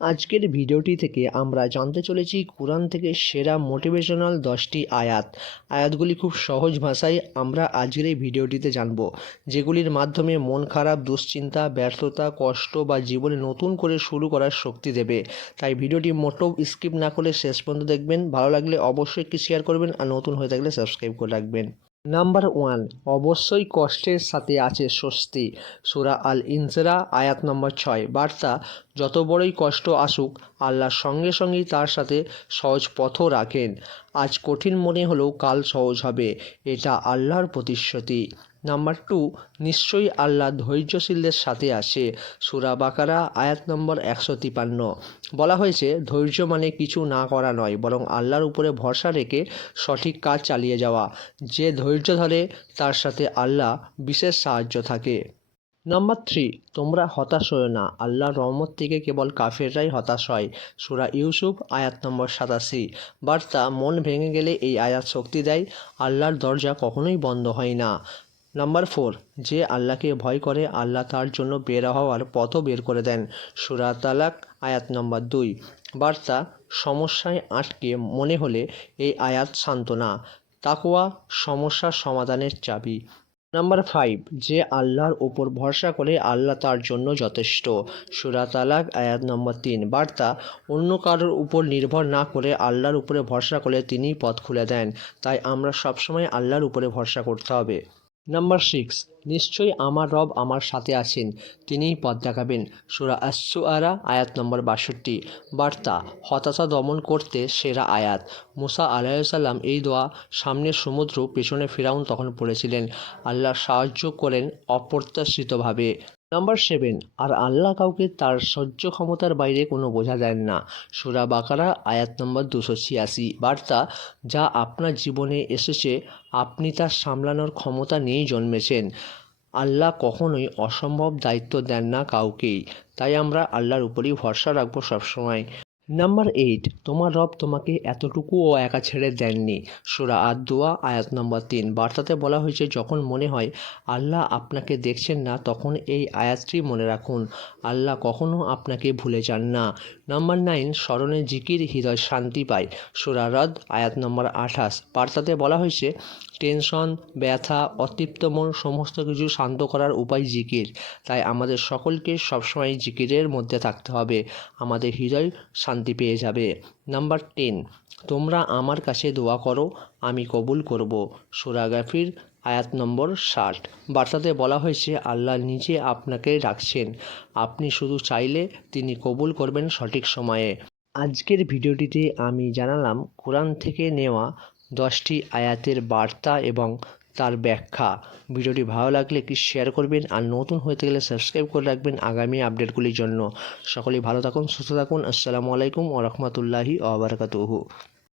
আজকের ভিডিওটি থেকে আমরা জানতে চলেছি কোরআন থেকে সেরা মোটিভেশনাল 10টি আয়াত। আয়াতগুলি খুব সহজ ভাষায় আমরা আজকের এই ভিডিওটিতে জানব, যেগুলির মাধ্যমে মন খারাপ, দুশ্চিন্তা, ব্যর্থতা, কষ্ট বা জীবনে নতুন করে শুরু করার শক্তি দেবে। তাই ভিডিওটি মোটেও স্কিপ না করে শেষ পর্যন্ত দেখবেন। ভালো লাগলে অবশ্যই একটি শেয়ার করবেন আর নতুন হয়ে থাকলে সাবস্ক্রাইব করে রাখবেন। নাম্বার 1, অবশ্যই কষ্টের সাথে আছে স্বস্তি। সূরা আল ইনসিরা আয়াত নম্বর 6। বার্তা: যত বড়ই কষ্ট আসুক, আল্লাহর সঙ্গে সঙ্গেই তার সাথে সহজ পথও রাখেন। আজ কঠিন মনে হলেও কাল সহজ হবে, এটা আল্লাহর প্রতিশ্রুতি। নাম্বার 2, নিশ্চয়ই আল্লাহ ধৈর্যশীলদের সাথে আছে। সূরা বাকারা আয়াত নম্বর 153। বলা হয়েছে, ধৈর্য মানে কিছু না করা নয়, বরং আল্লাহর উপরে ভরসা রেখে সঠিক কাজ চালিয়ে যাওয়া। যে ধৈর্য ধরে তার সাথে আল্লাহ বিশেষ সাহায্য থাকে। নাম্বার 3, তোমরা হতাশ হও না, আল্লাহর রহমত থেকে কেবল কাফেররাই হতাশ হয়। সূরা ইউসুফ আয়াত নম্বর 87। বার্তা: মন ভেঙে গেলে এই আয়াত শক্তি দেয়, আল্লাহর দরজা কখনোই বন্ধ হয় না। নাম্বার 4, যে আল্লাহকে ভয় করে আল্লাহ তার জন্য বের হওয়ার পথও বের করে দেন। সূরা তালাক আয়াত নম্বর 2। বার্তা: সমস্যায় আটকে মনে হলে এই আয়াত সান্ত্বনা। তাকওয়া সমস্যার সমাধানের চাবি। নাম্বার 5, যে আল্লাহর ওপর ভরসা করে আল্লাহ তার জন্য যথেষ্ট। সূরা তালাক আয়াত নম্বর 3। বার্তা: অন্য কারোর উপর নির্ভর না করে আল্লাহর উপরে ভরসা করলে তিনিই পথ খুলে দেন। তাই আমরা সবসময় আল্লাহর উপরে ভরসা করতে হবে। নাম্বার 6, নিশ্চয়ই আমার রব আমার সাথে আছেন, তিনিই পথ দেখাবেন। সূরা আশ-শুআরা আয়াত নম্বর 62। বার্তা: হতাশা দমন করতে সেরা আয়াত। মুসা আলাইহিসসালাম এই দোয়া সামনে সমুদ্র, পেছনে ফিরআউন তখন পড়েছিলেন। আল্লাহ সাহায্য করেন অপ্রত্যাশিতভাবে। নাম্বার 7, আর আল্লাহ কাউকে তার সহ্য ক্ষমতার বাইরে কোনো বোঝা দেন না। সূরা বাকারা আয়াত নম্বর 286। বার্তা: যা আপনার জীবনে এসেছে আপনি তা সামলানোর ক্ষমতা নিয়েই জন্মেছেন। আল্লাহ কখনোই অসম্ভব দায়িত্ব দেন না কাউকেই। তাই আমরা আল্লাহর উপরই ভরসা রাখবো সবসময়। নাম্বার 8, তোমার রব তোমাকে এতটুকুও একা ছেড়ে দেননি। সূরা আদ-দুয়া আয়াত নম্বর 3। বার্তাতে বলা হয়েছে, যখন মনে হয় আল্লাহ আপনাকে দেখছেন না, তখন এই আয়াতটি মনে রাখুন, আল্লাহ কখনো আপনাকে ভুলে যান না। নাম্বার 9, স্মরণে জিকির হৃদয় শান্তি পায়। সূরা রদ আয়াত নম্বর 28। বার্তাতে বলা হয়েছে, টেনশন, ব্যথা, অতৃপ্ত মন সমস্ত কিছু শান্ত করার উপায় জিকির। তাই আমাদের সকলকে সবসময় জিকিরের মধ্যে থাকতে হবে, আমাদের হৃদয় শান্তি পেয়ে যাবে। নাম্বার 10, তোমরা আমার কাছে দোয়া করো, আমি কবুল করব। সূরা গাফির আয়াত নম্বর 60। বার্তাতে বলা হয়েছে, আল্লাহ নিজে আপনাকে ডাকছেন, আপনি শুধু চাইলে তিনি কবুল করবেন সঠিক সময়ে। আজকের ভিডিওটিতে আমি জানালাম কোরআন থেকে নেওয়া 10টি আয়াতের বার্তা এবং তার ব্যাখ্যা। ভিডিওটি ভালো লাগলে একটি শেয়ার করবেন আর নতুন হয়ে থাকলে সাবস্ক্রাইব করে রাখবেন আগামী আপডেটগুলির জন্য। সকলেই ভালো থাকুন, সুস্থ থাকুন। আসসালামু আলাইকুম ওয়া রাহমাতুল্লাহি ওয়া বারাকাতুহু।